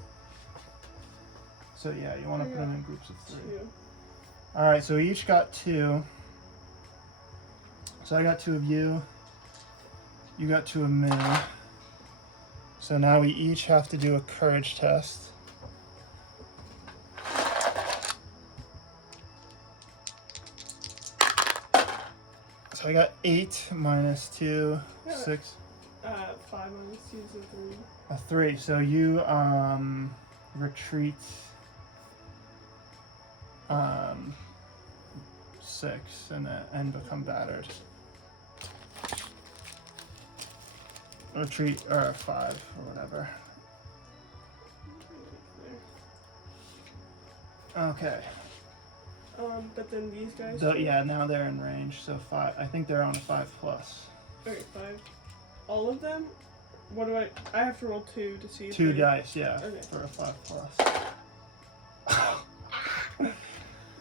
So yeah, you want to put them in groups of 3. 2. All right, so we each got 2. So I got 2 of you. You got 2 of me. So now we each have to do a courage test. So I got 8 minus 2, 6. 5 minus 2 is a 3. A 3. So you retreat 6 and become battered. Retreat or 5 or whatever. Okay. But then these guys. Yeah, now they're in range. So 5. I think they're on a 5 plus. Okay, 5. All of them. What do I have to roll 2 to see. If 2 they... dice, yeah, Okay. for a 5 plus.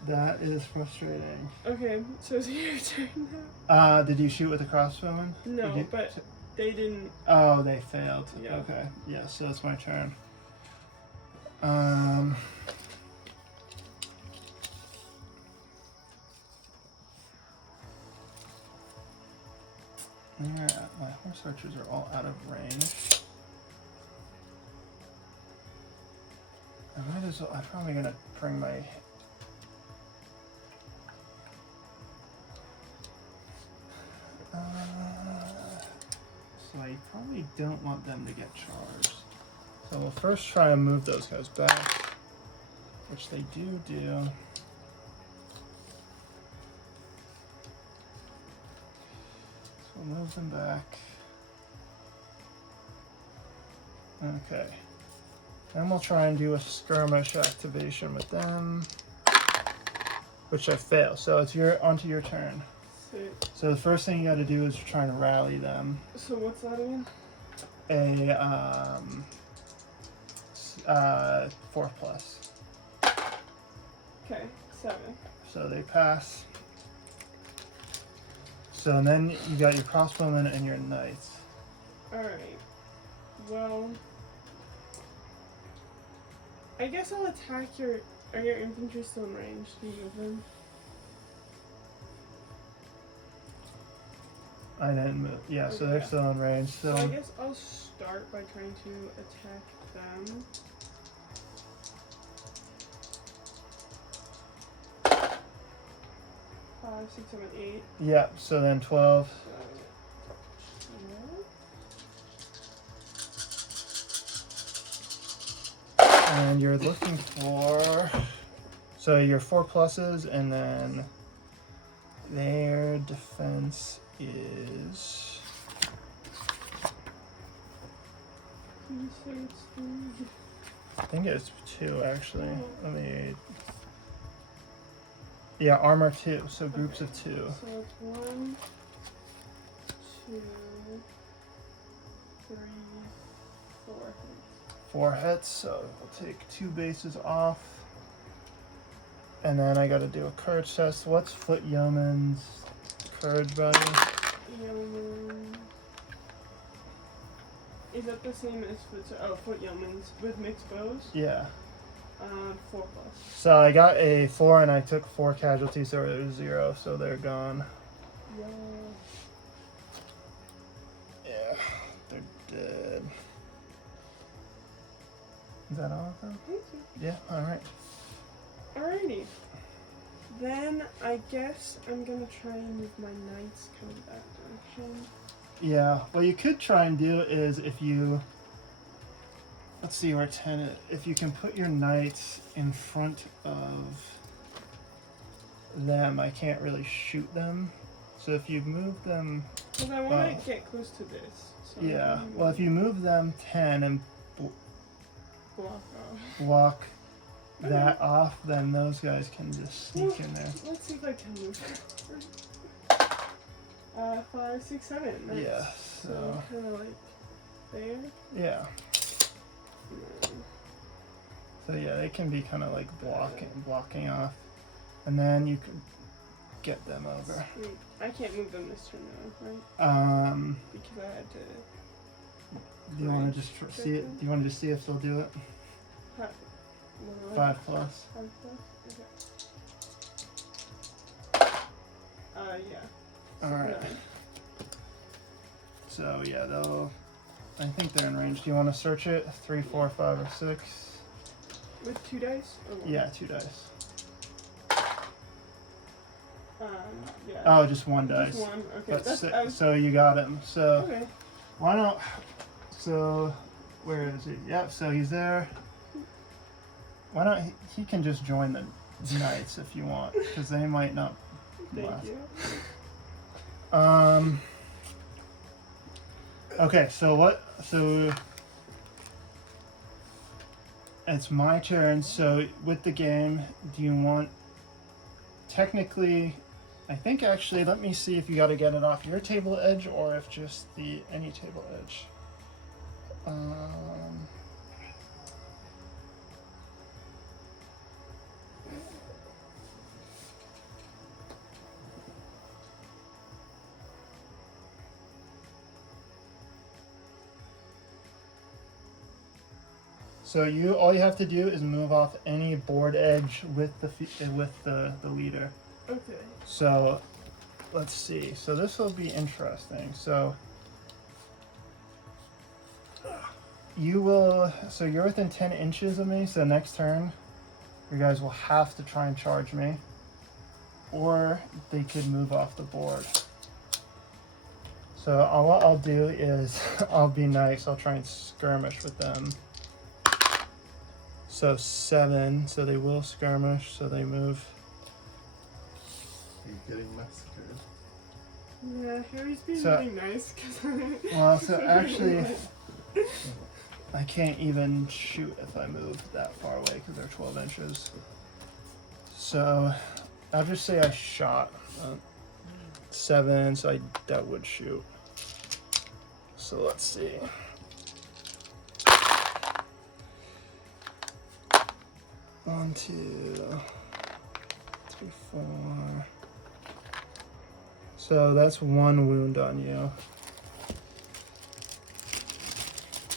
That is frustrating. Okay, so is it your turn now? Did you shoot with a crossbowman? No, but they didn't. Oh, they failed. Yeah. Okay. Yeah, so it's my turn. Yeah, my horse archers are all out of range. I'm probably gonna bring my. So I probably don't want them to get charged. So we'll first try and move those guys back, which they do. So we'll move them back. Okay. Then we'll try and do a skirmish activation with them, which I fail. So it's onto your turn. Sick. So the first thing you got to do is try to rally them. So what's that again? A 4 plus. Okay, 7. So they pass. So then you got your crossbowmen and your knights. Alright. Well, I guess I'll attack your. Are your infantry still in range? Can you move them? I didn't move. Yeah, so Okay. they're still in range. So I So guess I'll start by trying to attack them. Five, 6, 7, 8. yeah, so then 12. And you're looking for, so your 4 pluses, and then their defense is, Did you say it's 3? I think it's 2 actually. Let me, yeah, armor 2, so groups of 2. So it's 1, 2, 3, 4. 4 hits, so I'll take 2 bases off. And then I gotta do a courage test. What's Foot Yeoman's courage value? Is that the same as foot yeoman's with mixed bows? Yeah. 4+. So I got a 4 and I took 4 casualties, so it was 0, so they're gone. Yeah. Yeah, they're dead. Is that all of them? I think so. Yeah, alright. Alrighty. Then I guess I'm gonna try and move my knights kind of that direction. Yeah, what you could try and do is if you, let's see where 10 is, if you can put your knights in front of them, I can't really shoot them. So if you move them, Because I want to get close to this. So yeah, well if you move them 10 and block off. block that off, then those guys can just sneak in there. Let's see if I can move. 5, 6, 7. Nice. Yeah, so, kind of like there. yeah. So yeah, they can be kind of like blocking off. And then you can get them over. Sweet. I can't move them this turn though, right? Because I had to. Do you want to just see it? Do you want to just see if they'll do it? 5 plus. 5 plus? Okay. Yeah. Alright. 9. So yeah, they'll. I think they're in range. Do you want to search it? 3, 4, 5, or 6? With 2 dice? Or 1? Yeah, 2 dice. Yeah. Oh, just 1 dice. Just 1. Okay. But That's, so you got him. So okay. why not? So where is he? Yep. So he's there. Why not? He can just join the knights if you want, because they might not. Thank last. you. Okay, so what? So it's my turn. So with the game, do you want? Technically, I think actually, let me see if you got to get it off your table edge or if just the any table edge. So all you have to do is move off any board edge with the leader. Okay. So let's see. So this will be interesting. So so you're within 10 inches of me, so next turn you guys will have to try and charge me, or they could move off the board. So what I'll do is I'll be nice. I'll try and skirmish with them. So 7, so they will skirmish, so they move. Are you getting massacred? Yeah, Harry's being So- really nice because Well, so actually, I can't even shoot if I move that far away because they're 12 inches. So I'll just say I shot 7, so that would shoot. So let's see. One, 2, 3, 4. So that's 1 wound on you.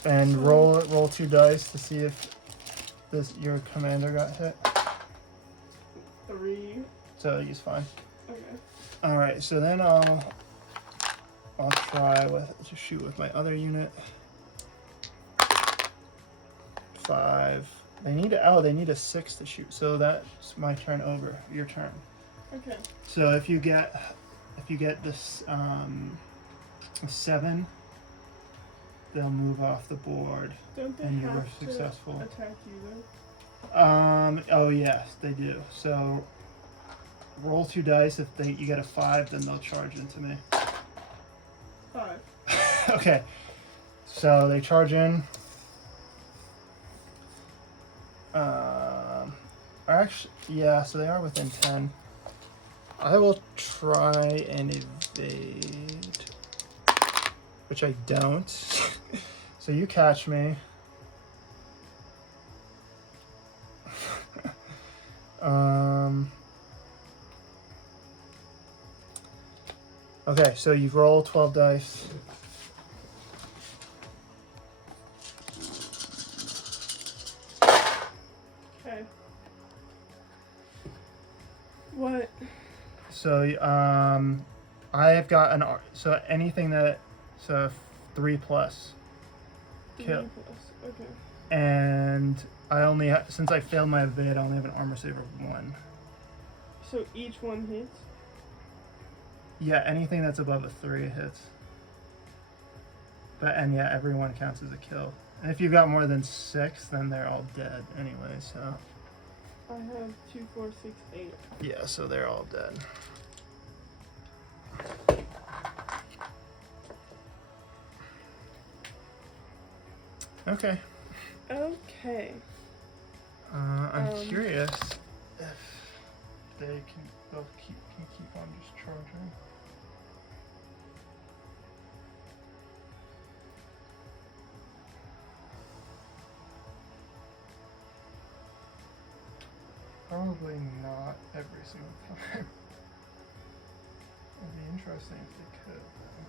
And roll 2 dice to see if your commander got hit. 3. So he's fine. Okay. All right. So then I'll try to shoot with my other unit. 5. They need a 6 to shoot, so that's my turn over. Your turn. Okay. So if you get this a 7, they'll move off the board, Don't they and you were have to successful. attack you though? Oh yes, they do. So roll 2 dice. If you get a 5, then they'll charge into me. 5. Okay. So they charge in. Actually, yeah. So they are within 10. I will try and evade, which I don't. So you catch me. Okay, so you roll 12 dice. Okay. What? So I've got so anything that's 3 plus. 3 Kill. plus. Okay. And I only since I failed my evade, I only have an armor save of 1. So each one hits? Yeah, anything that's above a 3 hits. And yeah, everyone counts as a kill. And if you got more than 6, then they're all dead anyway, so. I have 2, 4, 6, 8. Yeah, so they're all dead. Okay. Okay. I'm curious if they'll keep on just charging. Probably not every single time. It'd be interesting if they could, though.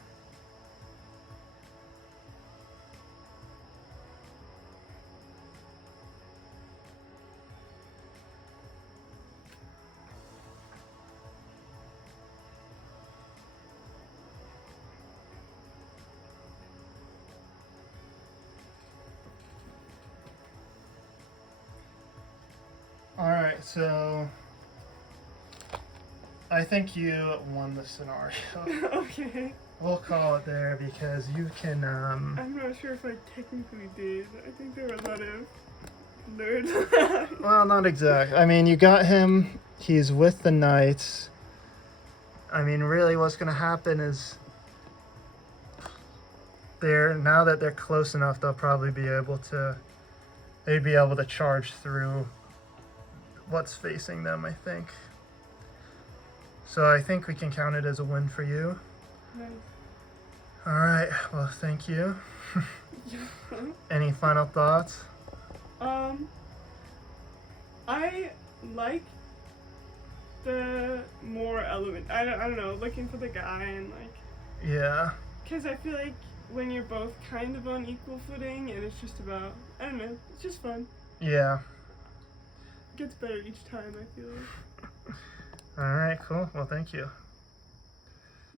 Alright, so I think you won the scenario. Okay. We'll call it there because you can I'm not sure if I technically did. I think there were a lot of nerds. well, not exact. I mean, you got him. He's with the knights. I mean, really what's going to happen is now that they're close enough, they'll probably be able to charge through what's facing them, I think. So I think we can count it as a win for you. Nice. All right. Well, thank you. Any final thoughts? I like the more element. I don't know, looking for the guy and like. Yeah. Because I feel like when you're both kind of on equal footing and it's just about, I don't know, it's just fun. Yeah. It gets better each time, I feel like. All right. Cool. Well, thank you.